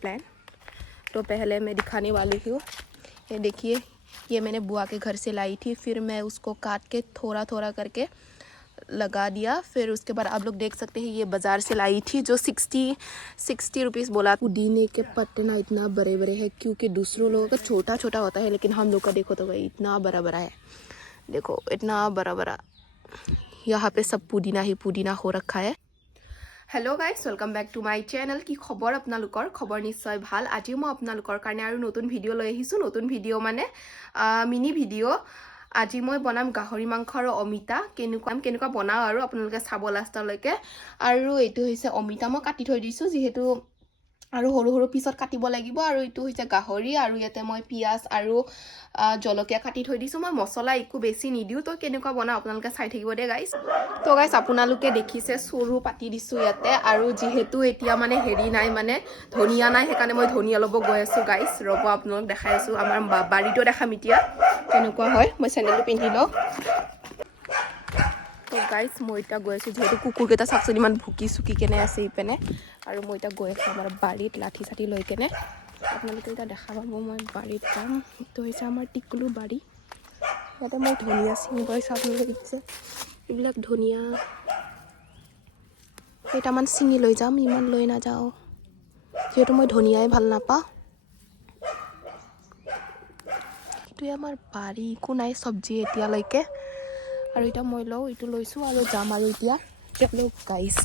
Plan. तो पहले मैं दिखाने वाली हूँ, ये देखिए, ये मैंने बुआ के घर से लाई थी, फिर मैं उसको काट के थोड़ा थोड़ा करके लगा दिया। फिर उसके बाद आप लोग देख सकते हैं ये बाज़ार से लाई थी, जो 60 रुपीज़ बोला। पुदीने के पत्ते ना इतना बड़े बड़े हैं, क्योंकि दूसरों लोगों का छोटा छोटा होता है, लेकिन हम लोग का देखो तो भाई इतना बड़ा बड़ा है। देखो इतना बड़ा बड़ा, यहाँ पे सब पुदीना ही पुदीना हो रखा है। Hello guys, welcome back to my channel. की खबर आपनालोकर? खबर निश्चय भाल। आज मैं आपनालोकर कारण आरो नतुन भिडिओ লৈ আহিছোঁ। नतुन भिडिओ माने मिनी भिडिओ। আজি মই বনাম গাহৰি মাংস আৰু অমিতা। কেনেকুৱা বনাওঁ আৰু আপোনালোকে চাব লাষ্টলৈকে। আৰু এইটো হৈছে অমিতা, মই কাটি থৈ দিছোঁ যিহেতু, আৰু সৰু সৰু পিছত কাটিব লাগিব। আৰু এইটো হৈছে গাহৰি, আৰু ইয়াতে মই পিঁয়াজ আৰু জলকীয়া কাটি থৈ দিছোঁ। মই মছলা একো বেছি নিদিওঁ। তো কেনেকুৱা বনাওঁ আপোনালোকে চাই থাকিব দে গাইজ। তো গাইজ আপোনালোকে দেখিছে চৰু পাতি দিছোঁ ইয়াতে। আৰু যিহেতু এতিয়া মানে হেৰি নাই, মানে ধনিয়া নাই, সেইকাৰণে মই ধনিয়া ল'ব গৈ আছোঁ গাইজ। ৰ'ব আপোনালোক দেখাই আছোঁ, আমাৰ বাৰীটো দেখাম এতিয়া কেনেকুৱা হয়। মই চেণ্ডেলটো পিন্ধি লওঁ। তো গাইজ মই এতিয়া গৈ আছোঁ, যিহেতু কুকুৰকেইটা চাওকচোন ইমান ভুকি চুকি কেনে আছে ইপিনে। আৰু মই এতিয়া গৈ আছোঁ আমাৰ বাৰীত লাঠি চাঠি লৈ কেনে। আপোনালোকে এতিয়া দেখা পাব মই বাৰীত যাম। এইটো হৈছে আমাৰ টিকুলু বাৰী। ইয়াতে মই ধনিয়া ছিঙিব আহিছোঁ। আপোনালোকে দেখিছে এইবিলাক ধনিয়া কেইটামান ছিঙি লৈ যাম, ইমান লৈ নাযাওঁ যিহেতু মই ধনিয়াই ভাল নাপাওঁ। এইটোৱে আমাৰ বাৰী, একো নাই চব্জি এতিয়ালৈকে। আৰু এতিয়া মই লওঁ, এইটো লৈছোঁ আৰু যাম আৰু এতিয়া চলো গাইজ।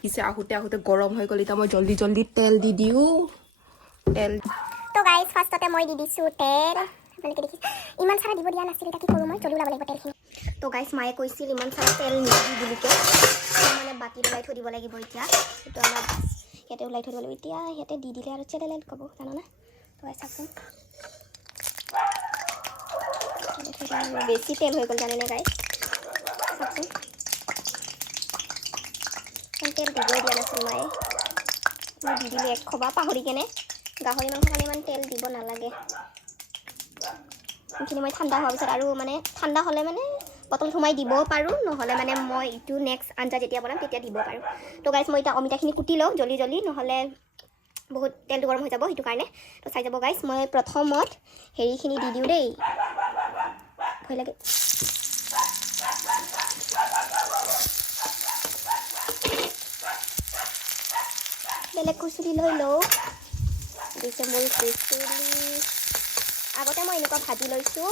পিছে আহোঁতে আহোঁতে গৰম হৈ গ'ল। এতিয়া মই জল্দি জল্দি তেল দি দিওঁ। তেল তো গাইজ ফাৰ্ষ্টতে মই দি দিছোঁ তেল। আপোনালোকে দেখিছে ইমান চাৰা দিব দিয়া নাছিল, এতিয়া কি কৰোঁ মই জলদি ওলাব লাগিব তেলখিনি। তো গাইজ মায়ে কৈছিল ইমান চাৰা তেল নিদি বুলিকে, মানে বাতি ওলাই থৈ দিব লাগিব। এতিয়া এইটো অলপ ইয়াতে ওলাই থৈ দিব লাগিব। এতিয়া ইয়াতে দি দিলে আৰু চেলেলেল ক'ব জানানে। তো গাইজ চাওকচোন বেছি তেল হৈ গ'ল জানেনে গাইজ। চাওকচোন তেল দিবই দিয়া নাছিল মায়ে, মই দি দিলোঁ এক খবা পাহৰি কেনে। গাহৰি মাংস কাৰণে ইমান তেল দিব নালাগে। সেইখিনি মই ঠাণ্ডা হোৱাৰ পিছত আৰু মানে ঠাণ্ডা হ'লে মানে বটল সোমাই দিবও পাৰোঁ, নহ'লে মানে মই ইটো নেক্সট আঞ্জা যেতিয়া বনাম তেতিয়া দিব পাৰোঁ। তো গাইজ মই এতিয়া অমিতাখিনি কুটি লওঁ জল্দি জল্দি, নহ'লে বহুত তেলটো গৰম হৈ যাব, সেইটো কাৰণে। তো চাই যাব গাইজ, মই প্ৰথমত হেৰিখিনি দি দিওঁ দেই, ভয় লাগে। বেলেগ কুচুৰি লৈ লওঁ। দিছে মোৰ কুচুৰি। আগতে মই এনেকুৱা ভাজি লৈছোঁ।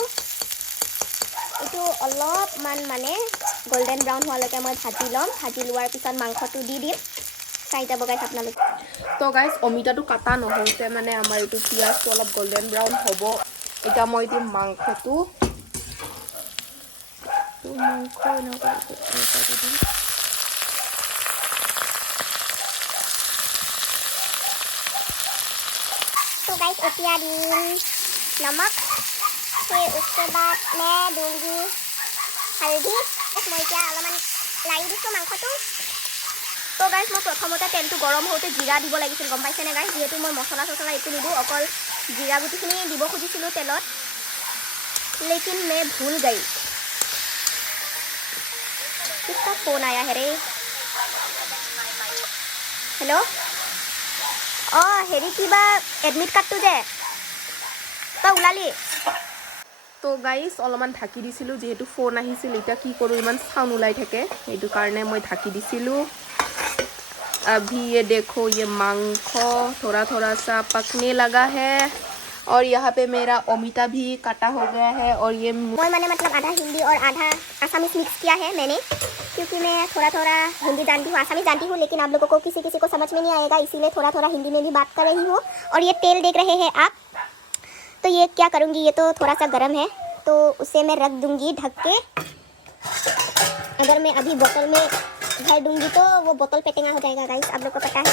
এইটো অলপমান মানে গল্ডেন ব্ৰাউন হোৱালৈকে মই ভাজি ল'ম। ভাজি লোৱাৰ পিছত মাংসটো দি দিম। চাই যাব গাইজ আপোনালোকে। তো গাইজ অমিতাটো কাটা নহওঁতে মানে আমাৰ এইটো পিঁয়াজটো অলপ গল্ডেন ব্ৰাউন হ'ব। এতিয়া মই দিম মাংসটো। এনেকুৱা দি দিম। तो गाइस एतिया दिन नमक, फिर उसके बाद मैं दूंगी हल्दी। मैं क्या अलमान लाई दिसो मांसটো। तो गाइस मैं प्रथमते तेलটো गरम होते जीरा দিব লাগিছিল, গম পাইছেনে গাইস। যেহেতু মই মছলা চছলা একো নিদিওঁ, অকল जीरा গুটিখিনি দিব খুজিছিলোঁ তেলত, लेकिन मैं भूल गई। किसका फोन आया है रे? हेलो, হেৰি কিবা এডমিট কাৰ্ডটো যে তই ওলালি। তো গাইজ অলপমান ঢাকি দিছিলোঁ, যিহেতু ফোন আহিছিল। এতিয়া কি কৰোঁ, ইমান চাউণ্ড ওলাই থাকে, সেইটো কাৰণে মই ঢাকি দিছিলোঁ। अभी ये देखो ये मांखो थोड़ा थोड़ा सा पकने लगा है, और यहाँ पे मेरा अमिता भी काटा हो गया है। और ये मैंने मतलब आधा हिंदी और आधा आसामीज मिक्स किया है मैंने, क्योंकि मैं थोड़ा थोड़ा हिंदी जानती हूँ, आसामीज जानती हूँ, लेकिन आप लोगों को किसी किसी को समझ में नहीं आएगा, इसीलिए थोड़ा थोड़ा हिंदी में भी बात कर रही हूँ। और ये तेल देख रहे हैं आप, तो ये क्या करूँगी, ये तो थोड़ा सा गर्म है, तो उसे मैं रख दूँगी ढक के। अगर मैं अभी बोतल में भर दूँगी तो वो बोतल पेटेंगा हो जाएगा गाइस। आप लोग को पता है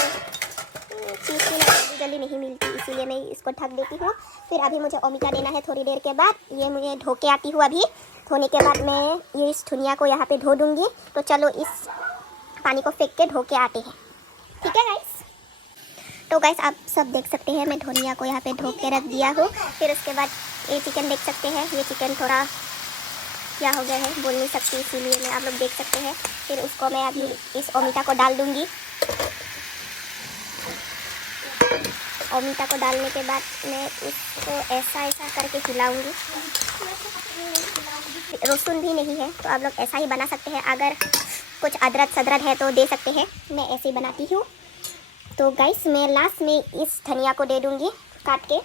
चीज़ की जल्दी जल्दी नहीं मिलती, इसीलिए मैं इसको ढक देती हूँ। फिर अभी मुझे अमिता देना है थोड़ी देर के बाद। ये मुझे धो के आती हूँ अभी। धोने के बाद मैं ये इस धनिया को यहाँ पे धो दूँगी। तो चलो इस पानी को फेंक के धो के आते हैं, ठीक है गाइस। तो गाइस आप सब देख सकते हैं मैं धनिया को यहाँ पे धो के रख दिया हूँ। फिर उसके बाद ये चिकन देख सकते हैं, ये चिकन थोड़ा क्या हो गया है, बोल नहीं सकती, इसीलिए मैं आप लोग देख सकते हैं। फिर उसको मैं अभी इस अमिता को डाल दूँगी। और मीठा को डालने के बाद मैं इसको ऐसा ऐसा करके हिलाऊंगी। लहसुन भी नहीं है तो आप लोग ऐसा ही बना सकते हैं, अगर कुछ अदरक सदरक है तो दे सकते हैं, मैं ऐसे ही बनाती हूँ। तो गाइस मैं लास्ट में इस धनिया को दे दूँगी काट के।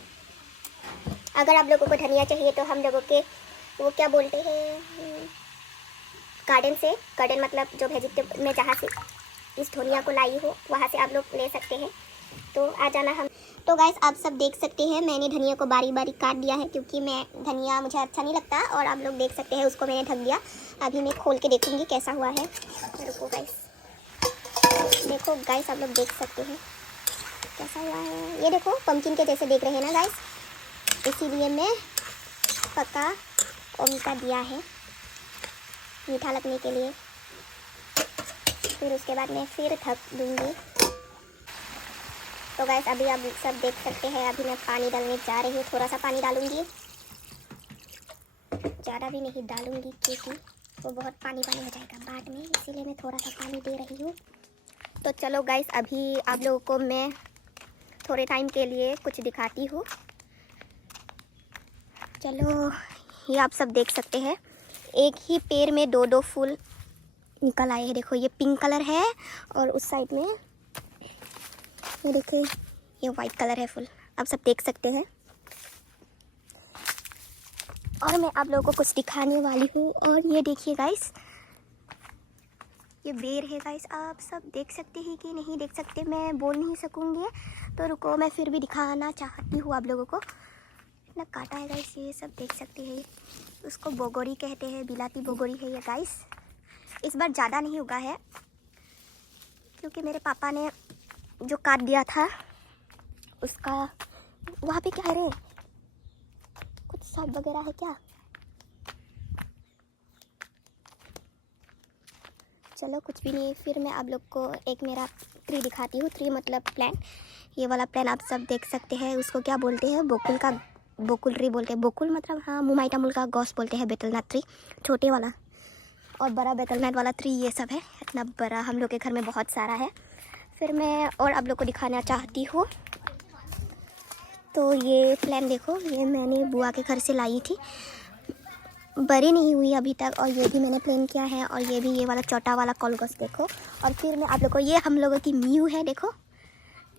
अगर आप लोगों को धनिया चाहिए तो हम लोगों के वो क्या बोलते हैं, गार्डन मतलब जो वेजिटेबल में जहाँ से इस धनिया को लाई हो वहाँ से आप लोग ले सकते हैं। तो आ जाना हम। तो गाइस आप सब देख सकते हैं मैंने धनिया को बारीक बारीक काट दिया है, क्योंकि मैं धनिया मुझे अच्छा नहीं लगता। और आप लोग देख सकते हैं उसको मैंने ढक दिया। अभी मैं खोल के देखूँगी कैसा हुआ है। रुको गाइस, देखो गाइस आप लोग देख सकते हैं कैसा हुआ है। ये देखो पम्पकिन के जैसे देख रहे हैं ना गाइस, इसीलिए मैं पका और मीठा दिया है, मीठा लगने के लिए। फिर उसके बाद मैं फिर ढक दूँगी। तो गाइस अभी आप सब देख सकते हैं, अभी मैं पानी डालने जा रही हूँ। थोड़ा सा पानी डालूँगी, ज़्यादा भी नहीं डालूँगी क्योंकि वो बहुत पानी पानी हो जाएगा बाद में, इसीलिए मैं थोड़ा सा पानी दे रही हूँ। तो चलो गाइस अभी आप लोगों को मैं थोड़े टाइम के लिए कुछ दिखाती हूँ। चलो ये आप सब देख सकते हैं, एक ही पेड़ में दो दो फूल निकल आए हैं। देखो ये पिंक कलर है और उस साइड में ये देखिए ये वाइट कलर है फूल, आप सब देख सकते हैं। और मैं आप लोगों को कुछ दिखाने वाली हूँ। और ये देखिए गाइस, ये बेर है गाइस, आप सब देख सकते हैं कि नहीं देख सकते, मैं बोल नहीं सकूँगी। तो रुको मैं फिर भी दिखाना चाहती हूँ आप लोगों को। इतना काटा है गाइस, ये सब देख सकते हैं। उसको बोगोरी कहते हैं, बिलाती बोगोरी है ये गाइस। इस बार ज़्यादा नहीं उगा है क्योंकि मेरे पापा ने जो काट दिया था उसका, वहाँ पे क्या है रे, कुछ सांप वगैरह है क्या? चलो कुछ भी नहीं। फिर मैं आप लोग को एक मेरा ट्री दिखाती हूँ। ट्री मतलब प्लांट, ये वाला प्लांट आप सब देख सकते हैं। उसको क्या बोलते हैं, बोकुल ट्री बोलते हैं। बोकुल मतलब हाँ मुमाइटामुल का गॉस बोलते हैं। बेटलनट ट्री छोटे वाला, और बड़ा बेटलनट वाला ट्री, ये सब है। इतना बड़ा हम लोग के घर में बहुत सारा है। फिर मैं और आप लोग को दिखाना चाहती हूँ। तो ये प्लांट देखो, ये मैंने बुआ के घर से लाई थी, बड़ी नहीं हुई अभी तक। और ये भी मैंने प्लांट किया है। और ये भी ये वाला छोटा वाला कॉलगॉस देखो। और फिर मैं आप लोग को, ये हम लोगों की म्यू है देखो,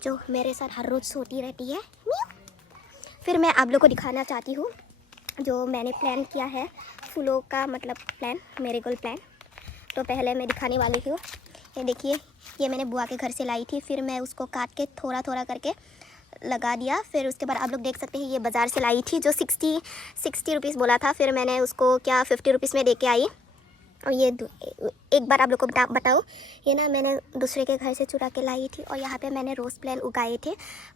जो मेरे साथ हर रोज़ सोती रहती है म्यू। फिर मैं आप लोग को दिखाना चाहती हूँ जो मैंने प्लान किया है फूलों का, मतलब प्लान, मेरीगोल्ड प्लान। तो पहले मैं दिखाने वाली हूँ। ये देखिए, ये मैंने बुआ के घर से लाई थी। फिर मैं उसको काट के थोड़ा थोड़ा करके लगा दिया। फिर उसके बाद आप लोग देख सकते हैं ये बाज़ार से लाई थी, जो 60 रुपीज़ बोला था। फिर मैंने उसको क्या 50 रुपीज़ में दे के आई। और ये एक बार आप लोग को बताऊँ, ये ना मैंने दूसरे के घर से चुरा के लाई थी। और यहाँ पे मैंने रोज़ प्लान उगाए थे,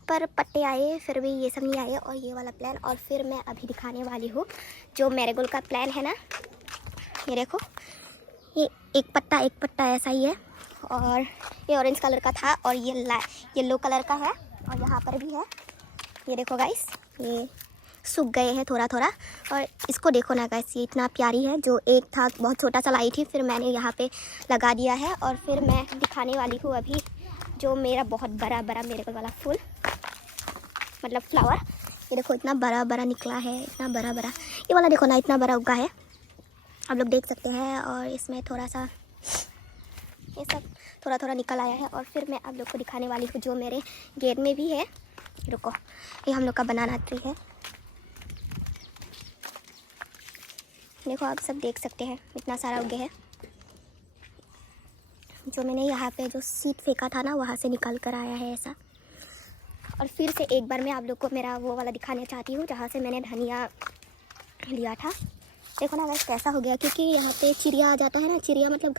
पर पत्ते आए, फिर भी ये सब नहीं आए। और ये वाला प्लान। और फिर मैं अभी दिखाने वाली हूँ जो मेरीगोल्ड का प्लान है ना, ये देखो, ये एक पत्ता ऐसा ही है। और ये ऑरेंज कलर का था और ये येलो कलर का है। और यहाँ पर भी है, ये देखो गाइस, ये सूख गए हैं थोड़ा थोड़ा। और इसको देखो ना गाइस, ये इतना प्यारी है। जो एक था बहुत छोटा सा लाई थी, फिर मैंने यहाँ पे लगा दिया है। और फिर मैं दिखाने वाली हूँ अभी जो मेरा बहुत बड़ा मेरीगोल्ड वाला फूल, मतलब फ्लावर। ये देखो इतना बड़ा बड़ा निकला है, इतना बड़ा बड़ा। ये वाला देखो ना, इतना बड़ा उगा है, आप लोग देख सकते हैं। और इसमें थोड़ा सा ये सब थोड़ा थोड़ा निकल आया है। और फिर मैं आप लोग को दिखाने वाली हूँ जो मेरे गेट में भी है। रुको, ये हम लोग का बनाना ट्री है, देखो आप सब देख सकते हैं इतना सारा उगे है। जो मैंने यहाँ पे जो सीड फेंका था ना, वहाँ से निकल कर आया है ऐसा। और फिर से एक बार मैं आप लोग को मेरा वो वाला दिखाना चाहती हूँ जहाँ से मैंने धनिया लिया था। देखो ना वैसे कैसा हो गया, क्योंकि यहाँ पे चिड़िया आ जाता है ना, चिड़िया मतलब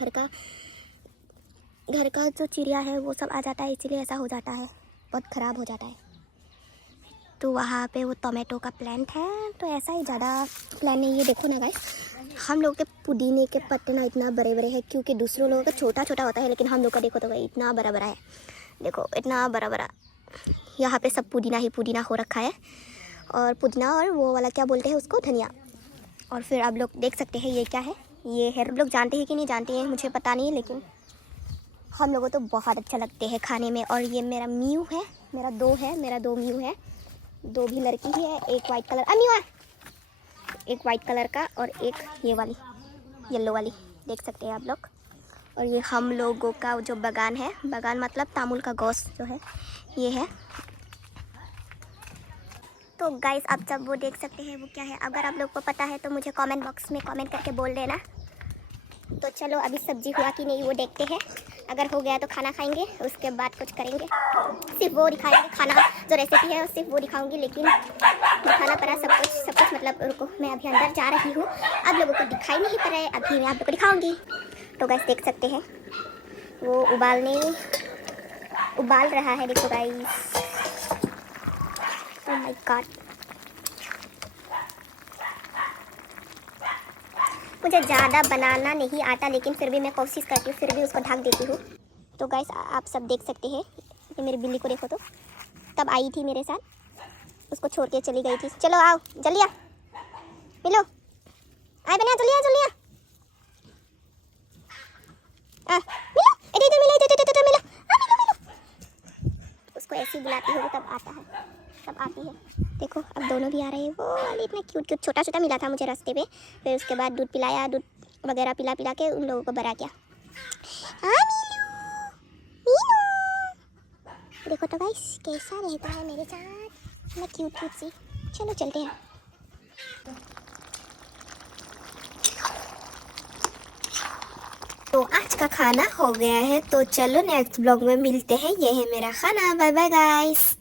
घर का जो चिड़िया है वो सब आ जाता है, इसीलिए ऐसा हो जाता है, बहुत ख़राब हो जाता है। तो वहाँ पे वो टोमेटो का प्लांट है, तो ऐसा ही ज़्यादा प्लांट नहीं। ये देखो ना गाइस, हम लोग के पुदीने के पत्ते ना इतना बड़े बड़े हैं, क्योंकि दूसरों लोगों का छोटा छोटा होता है, लेकिन हम लोग का देखो तो भाई इतना बड़ा बड़ा है। देखो इतना बड़ा बड़ा, यहाँ पे सब पुदीना ही पुदीना हो रखा है। और पुदीना और वो वाला क्या बोलते हैं उसको, धनिया। और फिर आप लोग देख सकते हैं ये क्या है, ये है, आप लोग जानते हैं कि नहीं जानते हैं मुझे पता नहीं, लेकिन हम लोगों को तो बहुत अच्छा लगते हैं खाने में। और ये मेरा म्यू है, मेरा दो म्यू है, दो भी लड़की ही है, एक वाइट कलर म्यू है, एक वाइट कलर का और एक ये वाली येलो वाली, देख सकते हैं आप लोग। और ये हम लोगों का जो बागान है, बागान मतलब तामुल का गोश्त जो है ये है। तो गाइस आप जब वो देख सकते हैं वो क्या है, अगर आप लोग को पता है तो मुझे कमेंट बॉक्स में कमेंट करके बोल देना। तो चलो अभी सब्जी हुआ कि नहीं वो देखते हैं, अगर हो गया तो खाना खाएंगे, उसके बाद कुछ करेंगे। सिर्फ वो दिखाएंगे, खाना जो रेसिपी है सिर्फ वो दिखाऊंगी, लेकिन दिखाना पड़ा सब कुछ मतलब रुको मैं अभी अंदर जा रही हूँ, आप लोगों को दिखाई नहीं पड़ रहा है, अभी मैं आप लोगों को दिखाऊंगी। तो गाइस देख सकते हैं वो उबाल रहा है, देखो गाइस। ओह माय गॉड, मुझे ज़्यादा बनाना नहीं आता, लेकिन फिर भी मैं कोशिश करती हूँ, फिर भी उसको ढक देती हूँ। तो गाइस आप सब देख सकते हैं, ये मेरी बिल्ली को देखो, तो तब आई थी मेरे साथ, उसको छोड़ के चली गई थी। चलो आओ जल्दी आ, मिलो, आए बना जल्दी आ, जल्दी आ, मिलो, इधर मिलो, इधर मिलो, मिलो। उसको ऐसे ही बुलाती हूँ तब आता है, तब आती है। देखो अब दोनों भी आ रहे हैं, वो वाली इतना क्यूट छोटा मिला था मुझे रास्ते पे, फिर उसके बाद दूध पिलाया, दूध वगैरह पिला के उन लोगों को बड़ा किया। हाँ मीनू, देखो तो गाइस कैसा रहता है मेरे साथ, मैं क्यूट सी। चलो चलते हैं। तो आज का खाना हो गया है, तो चलो नेक्स्ट ब्लॉग में मिलते हैं। ये है मेरा खाना, बाय बाय गाइस।